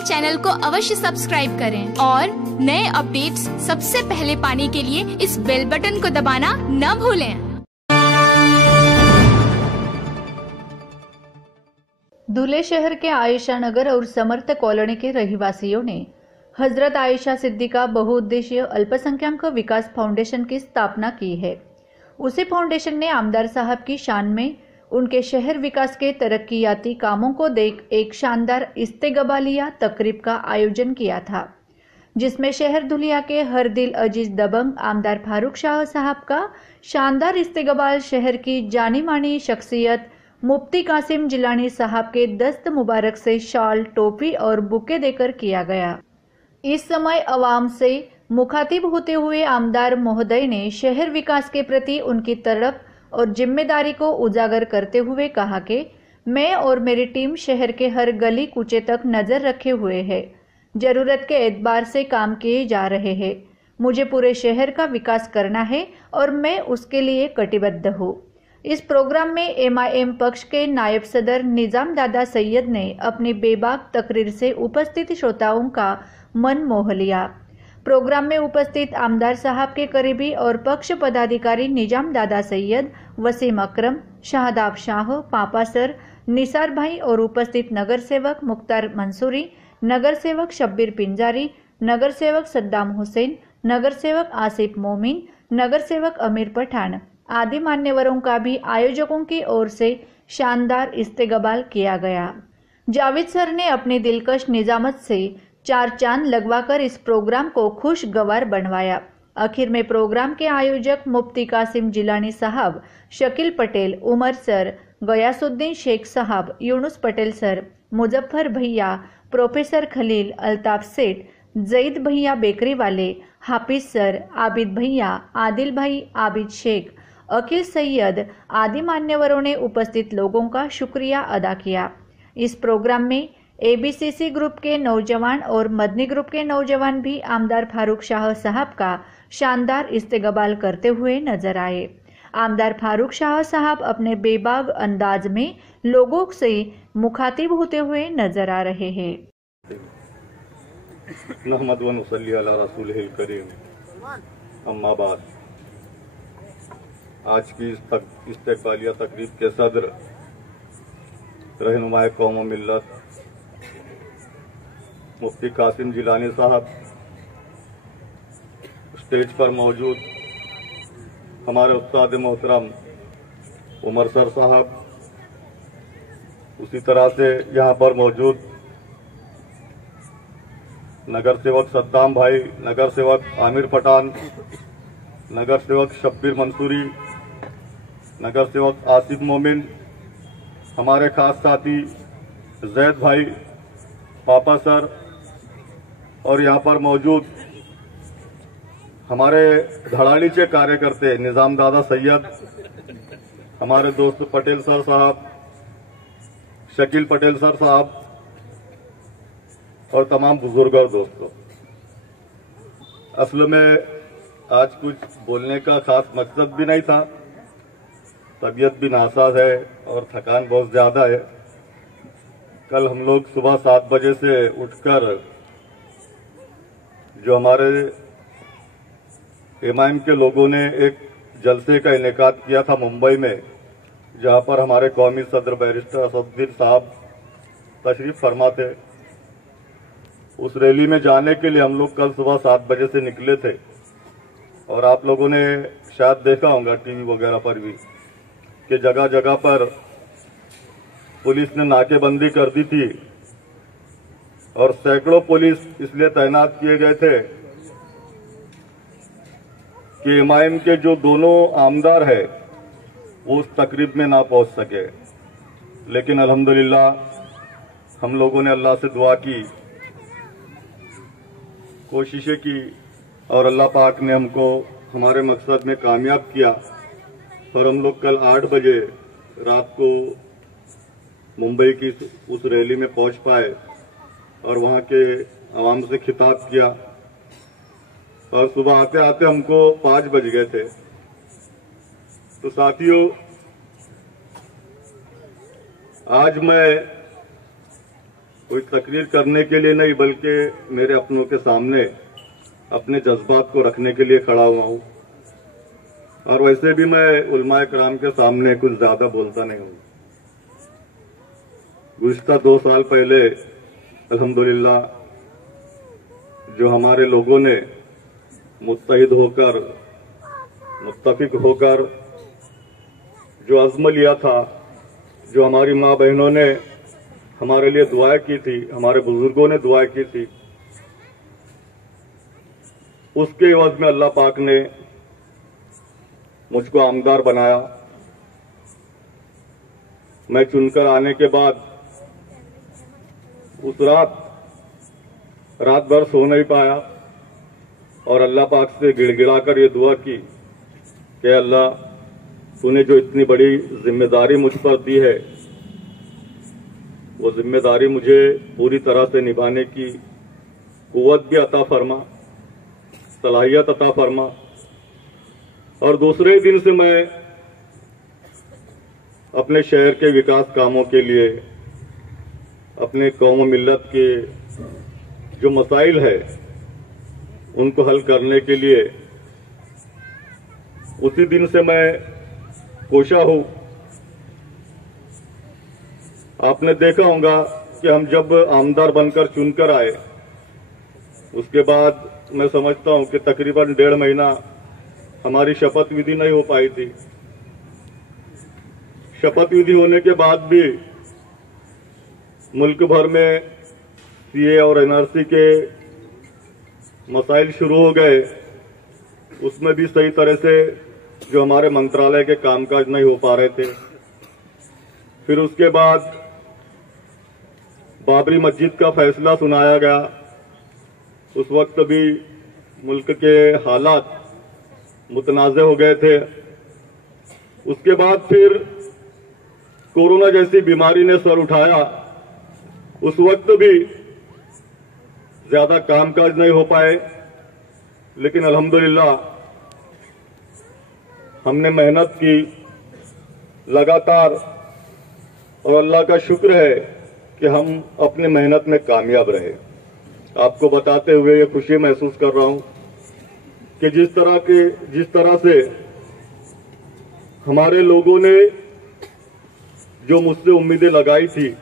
के चैनल को अवश्य सब्सक्राइब करें और नए अपडेट्स सबसे पहले पाने के लिए इस बेल बटन को दबाना न भूलें। धुले शहर के आयशा नगर और समर्थ कॉलोनी के रहवासियों ने हजरत आयशा सिद्दीका बहुउद्देशीय अल्पसंख्यक विकास फाउंडेशन की स्थापना की है। उसी फाउंडेशन ने आमदार साहब की शान में उनके शहर विकास के तरक्कियाती कामों को देख एक शानदार इस्तेकबालिया तकरीब का आयोजन किया था, जिसमें शहर धुलिया के हर दिल अजीज दबंग आमदार फारूक शाह साहब का शानदार इस्तेकबाल शहर की जानी मानी शख्सियत मुफ्ती कासिम जिलानी साहब के दस्त मुबारक से शॉल, टोपी और बुके देकर किया गया। इस समय अवाम से मुखातिब होते हुए आमदार महोदय ने शहर विकास के प्रति उनकी तड़प और जिम्मेदारी को उजागर करते हुए कहा कि मैं और मेरी टीम शहर के हर गली कूचे तक नजर रखे हुए है, जरूरत के एतबार से काम किए जा रहे हैं। मुझे पूरे शहर का विकास करना है और मैं उसके लिए कटिबद्ध हूँ। इस प्रोग्राम में MIM पक्ष के नायब सदर निजाम दादा सैयद ने अपनी बेबाक तकरीर से उपस्थित श्रोताओं का मन मोह लिया। प्रोग्राम में उपस्थित आमदार साहब के करीबी और पक्ष पदाधिकारी निजाम दादा सैयद, वसीम अकरम, शाहदाब शाह, पापा सर, निसार भाई और उपस्थित नगर सेवक मुख्तार मंसूरी, नगर सेवक शब्बीर पिंजारी, नगर सेवक सद्दाम हुसैन, नगर सेवक आसिफ मोमिन, नगर सेवक अमीर पठान आदि मान्यवरों का भी आयोजकों की ओर से शानदार इस्तेकबाल किया गया। जावेद सर ने अपनी दिलकश निजामत से 4 चांद लगवाकर इस प्रोग्राम को खुशगवार बनवाया। आखिर में प्रोग्राम के आयोजक मुफ्ती कासिम जिलानी साहब, शकील पटेल, उमर सर, गयासुद्दीन शेख साहब, यूनुस पटेल सर, मुजफ्फर भैया, प्रोफेसर खलील, अल्ताफ सेठ, जईद भैया बेकरी वाले, हाफिज सर, आबिद भैया, आदिल भाई, आबिद शेख, अकील सैयद आदि मान्यवरों ने उपस्थित लोगों का शुक्रिया अदा किया। इस प्रोग्राम में ABCC ग्रुप के नौजवान और मदनी ग्रुप के नौजवान भी आमदार फारूक शाह साहब का शानदार इस्तेकबाल करते हुए नजर आए। आमदार फारूक शाह साहब अपने बेबाक अंदाज में लोगों से मुखातिब होते हुए नजर आ रहे हैं। नहमद व नुसल्ली अला रसूलिहिल करीम। अम्मा बाद, आज की इस्तेकबालिया तकरीब के सदर रहनुमाए कौम व मिल्लत मुफ्ती कासिम जिलानी साहब, स्टेज पर मौजूद हमारे उस्ताद मोहतरम उमर सर साहब, उसी तरह से यहाँ पर मौजूद नगर सेवक सद्दाम भाई, नगर सेवक आमिर पठान, नगर सेवक शब्बीर मंसूरी, नगर सेवक आसिफ मोमिन, हमारे खास साथी जैद भाई, पापा सर और यहाँ पर मौजूद हमारे धड़ालीचे कार्यकर्ते निजाम दादा सैयद, हमारे दोस्त पटेल सर साहब, शकील पटेल सर साहब और तमाम बुजुर्ग और दोस्तों। असल में आज कुछ बोलने का खास मकसद भी नहीं था, तबीयत भी नासाज है और थकान बहुत ज्यादा है। कल हम लोग सुबह 7 बजे से उठकर जो हमारे MIM के लोगों ने एक जलसे का इनेकाद किया था मुंबई में, जहां पर हमारे कौमी सदर बैरिस्टर असदुद्दीन साहब तशरीफ फरमा थे। उस रैली में जाने के लिए हम लोग कल सुबह 7 बजे से निकले थे और आप लोगों ने शायद देखा होगा टीवी वगैरह पर भी कि जगह जगह पर पुलिस ने नाकेबंदी कर दी थी और सैकड़ों पुलिस इसलिए तैनात किए गए थे कि MIM के जो दोनों आमदार है वो उस तकरीब में ना पहुंच सके। लेकिन अल्हम्दुलिल्लाह हम लोगों ने अल्लाह से दुआ की, कोशिशें की और अल्लाह पाक ने हमको हमारे मकसद में कामयाब किया और हम लोग कल 8 बजे रात को मुंबई की उस रैली में पहुंच पाए और वहां के आवाम से खिताब किया और सुबह आते आते हमको 5 बज गए थे। तो साथियों, आज मैं कोई तकरीर करने के लिए नहीं, बल्कि मेरे अपनों के सामने अपने जज्बात को रखने के लिए खड़ा हुआ हूँ। और वैसे भी मैं उलमाए कराम के सामने कुछ ज्यादा बोलता नहीं हूँ। गुज़िश्ता 2 साल पहले अल्हम्दुलिल्लाह जो हमारे लोगों ने मुत्तहिद होकर, मुत्तफिक होकर जो अज़्म लिया था, जो हमारी माँ बहनों ने हमारे लिए दुआएं की थी, हमारे बुजुर्गों ने दुआएं की थी, उसके एवज में अल्लाह पाक ने मुझको आमदार बनाया। मैं चुनकर आने के बाद उस रात भर सो नहीं पाया और अल्लाह पाक से गिड़गिड़ाकर ये दुआ की कि अल्लाह तूने जो इतनी बड़ी जिम्मेदारी मुझ पर दी है, वो जिम्मेदारी मुझे पूरी तरह से निभाने की कुव्वत भी अता फरमा, सलाहियत अता फरमा। और दूसरे दिन से मैं अपने शहर के विकास कामों के लिए, अपने कौम मिल्लत के जो मसाइल है उनको हल करने के लिए उसी दिन से मैं कोशा हूं। आपने देखा होगा कि हम जब आमदार बनकर चुनकर आए, उसके बाद मैं समझता हूं कि तकरीबन 1.5 महीना हमारी शपथ विधि नहीं हो पाई थी। शपथ विधि होने के बाद भी मुल्क भर में सीए और एनआरसी के मसाइल शुरू हो गए, उसमें भी सही तरह से जो हमारे मंत्रालय के कामकाज नहीं हो पा रहे थे। फिर उसके बाद बाबरी मस्जिद का फैसला सुनाया गया, उस वक्त भी मुल्क के हालात मुतनाज़े हो गए थे। उसके बाद फिर कोरोना जैसी बीमारी ने सर उठाया, उस वक्त भी ज्यादा कामकाज नहीं हो पाए, लेकिन अल्हम्दुलिल्लाह हमने मेहनत की लगातार, और अल्लाह का शुक्र है कि हम अपने मेहनत में कामयाब रहे। आपको बताते हुए ये खुशी महसूस कर रहा हूं कि जिस तरह से हमारे लोगों ने जो मुझसे उम्मीदें लगाई थी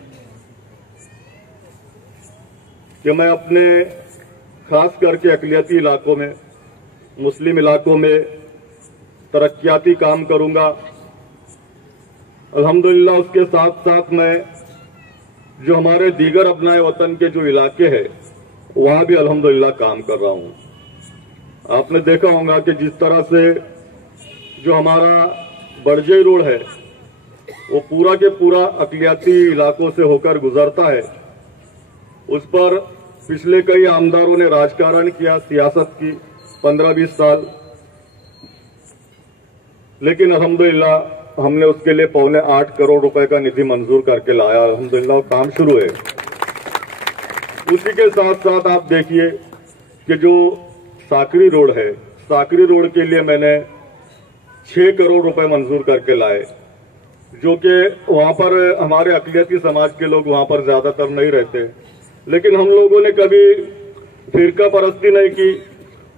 कि मैं अपने खास करके अक़लियती इलाकों में, मुस्लिम इलाकों में तरक्याती काम करूंगा, अल्हम्दुलिल्लाह उसके साथ साथ मैं जो हमारे दीगर अपनाए वतन के जो इलाके हैं वहां भी अल्हम्दुलिल्लाह काम कर रहा हूं। आपने देखा होगा कि जिस तरह से जो हमारा बड़जई रोड है वो पूरा के पूरा अक़लियती इलाकों से होकर गुजरता है। उस पर पिछले कई आमदारों ने राजकारण किया, सियासत की 15-20 साल, लेकिन अल्हम्दुलिल्लाह हमने उसके लिए 7.25 करोड़ रुपए का निधि मंजूर करके लाया। अल्हम्दुलिल्लाह काम शुरू है। उसी के साथ साथ आप देखिए कि जो साकरी रोड है, साकरी रोड के लिए मैंने 6 करोड़ रुपए मंजूर करके लाए, जो कि वहां पर हमारे अक़लियती समाज के लोग वहां पर ज्यादातर नहीं रहते, लेकिन हम लोगों ने कभी फिरका परस्ती नहीं की।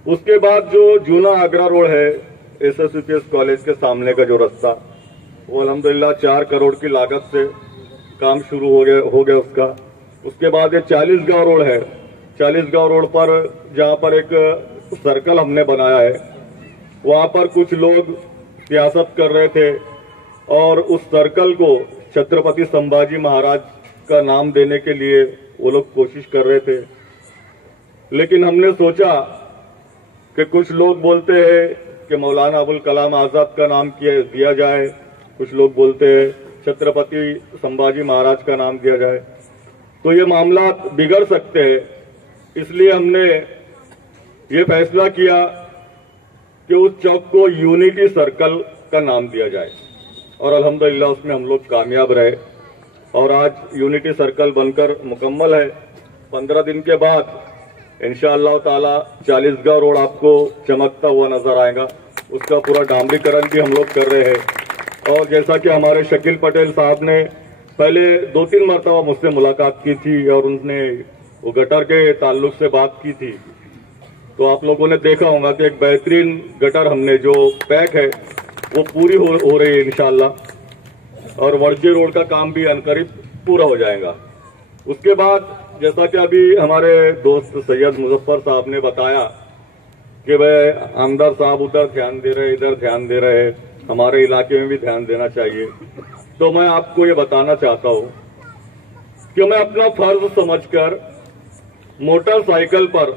उसके बाद जो जूना आगरा रोड है, SSUPS कॉलेज के सामने का जो रास्ता, वो अल्हम्दुलिल्लाह 4 करोड़ की लागत से काम शुरू हो गया उसका। उसके बाद ये 40 गांव रोड है, 40 गांव रोड पर जहां पर एक सर्कल हमने बनाया है, वहां पर कुछ लोग सियासत कर रहे थे और उस सर्कल को छत्रपति संभाजी महाराज का नाम देने के लिए वो लोग कोशिश कर रहे थे। लेकिन हमने सोचा कि कुछ लोग बोलते हैं कि मौलाना अबुल कलाम आजाद का नाम दिया जाए, कुछ लोग बोलते हैं छत्रपति संभाजी महाराज का नाम दिया जाए, तो ये मामला बिगड़ सकते हैं। इसलिए हमने ये फैसला किया कि उस चौक को यूनिटी सर्कल का नाम दिया जाए, और अल्हम्दुलिल्लाह उसमें हम लोग कामयाब रहे और आज यूनिटी सर्कल बनकर मुकम्मल है। 15 दिन के बाद इंशाअल्लाह ताला 40 गांव रोड आपको चमकता हुआ नजर आएगा। उसका पूरा डामरीकरण भी हम लोग कर रहे हैं, और जैसा कि हमारे शकील पटेल साहब ने पहले 2-3 मरतबा मुझसे मुलाकात की थी और उनने वो गटर के ताल्लुक से बात की थी। तो आप लोगों ने देखा होगा कि एक बेहतरीन गटर हमने जो पैक है वो पूरी हो रही है इंशाल्लाह, और वर्जे रोड का काम भी अनकरीब पूरा हो जाएगा। उसके बाद जैसा कि अभी हमारे दोस्त सैयद मुजफ्फर साहब ने बताया कि भाई आमदार साहब उधर ध्यान दे रहे, इधर ध्यान दे रहे, हमारे इलाके में भी ध्यान देना चाहिए। तो मैं आपको ये बताना चाहता हूं कि मैं अपना फर्ज समझकर मोटरसाइकिल पर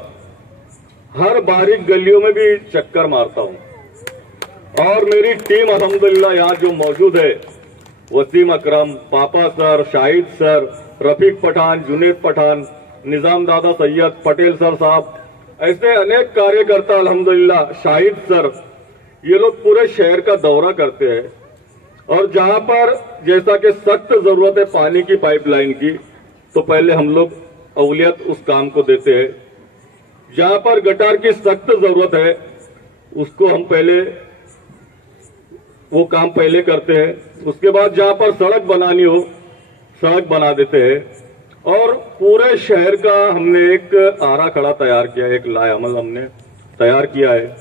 हर बारीक गलियों में भी चक्कर मारता हूं, और मेरी टीम अल्हम्दुलिल्लाह यहाँ जो मौजूद है, वसीम अकरम, पापा सर, शाहिद सर, रफीक पठान, जुनेद पठान, निजाम दादा सैयद, पटेल सर साहब, ऐसे अनेक कार्यकर्ता अल्हम्दुलिल्लाह, शाहिद सर, ये लोग पूरे शहर का दौरा करते हैं। और जहां पर जैसा कि सख्त जरूरत है पानी की पाइपलाइन की, तो पहले हम लोग अवलियत उस काम को देते हैं। जहां पर गटार की सख्त जरूरत है उसको हम पहले वो काम पहले करते हैं। उसके बाद जहां पर सड़क बनानी हो सड़क बना देते हैं। और पूरे शहर का हमने एक आरा खड़ा तैयार किया, एक लाएअमल हमने तैयार किया है,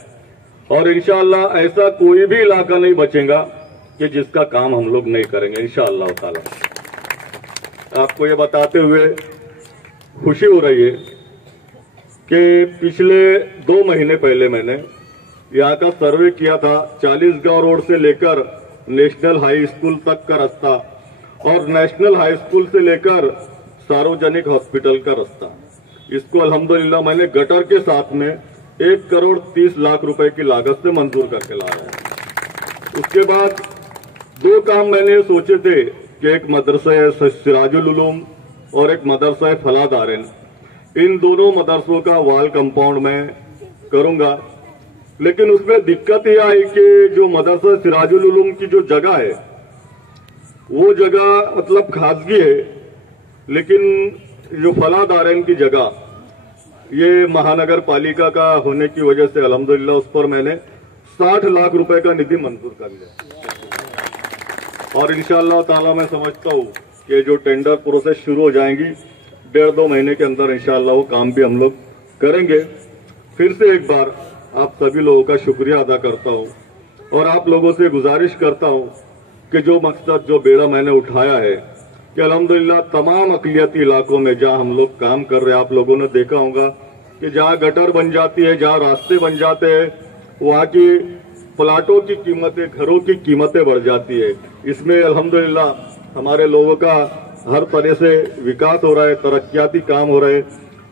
और इंशाअल्लाह ऐसा कोई भी इलाका नहीं बचेगा कि जिसका काम हम लोग नहीं करेंगे इंशाअल्लाह ताला। आपको ये बताते हुए खुशी हो रही है कि पिछले 2 महीने पहले मैंने यहाँ का सर्वे किया था। 40गांव रोड से लेकर नेशनल हाई स्कूल तक का रास्ता और नेशनल हाई स्कूल से लेकर सार्वजनिक हॉस्पिटल का रास्ता, इसको अल्हम्दुलिल्लाह मैंने गटर के साथ में 1,30,00,000 रुपए की लागत से मंजूर करके लाया है। उसके बाद 2 काम मैंने सोचे थे कि एक मदरसा सिराजुल उलूम और एक मदरसा फलाह दारैन, इन दोनों मदरसों का वाल कंपाउंड मैं करूंगा। लेकिन उसमें दिक्कत यह आई कि जो मदरसा सिराजुल उलूम की जो जगह है वो जगह मतलब खासगी है, लेकिन जो फलाह दारैन की जगह ये महानगर पालिका का होने की वजह से अल्हम्दुलिल्लाह उस पर मैंने 60 लाख रुपए का निधि मंजूर कर लिया। और इंशाअल्लाह ताला मैं समझता हूँ कि जो टेंडर प्रोसेस शुरू हो जाएंगी 1.5-2 महीने के अंदर इंशाअल्लाह वो काम भी हम लोग करेंगे। फिर से एक बार आप सभी लोगों का शुक्रिया अदा करता हूँ और आप लोगों से गुजारिश करता हूँ कि जो मकसद जो बेड़ा मैंने उठाया है कि अल्हम्दुलिल्लाह तमाम अक़लियती इलाकों में जहाँ हम लोग काम कर रहे हैं, आप लोगों ने देखा होगा कि जहाँ गटर बन जाती है, जहाँ रास्ते बन जाते हैं, वहाँ की प्लाटों की कीमतें, घरों की कीमतें बढ़ जाती है। इसमें अल्हम्दुलिल्लाह हमारे लोगों का हर तरह से विकास हो रहा है, तरक्याती काम हो रहे।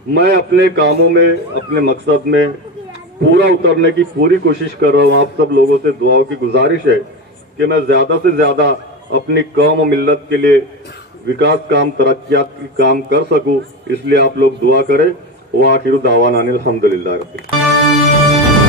मैं अपने कामों में, अपने मकसद में पूरा उतरने की पूरी कोशिश कर रहा हूँ। आप सब लोगों से दुआओं की गुजारिश है कि मैं ज्यादा से ज्यादा अपनी कौम और मिल्लत के लिए विकास काम, तरक्याती काम कर सकूं, इसलिए आप लोग दुआ करें। व आखिर दावाना अनिल हम्दुलिल्लाह रब्बिल आलमीन।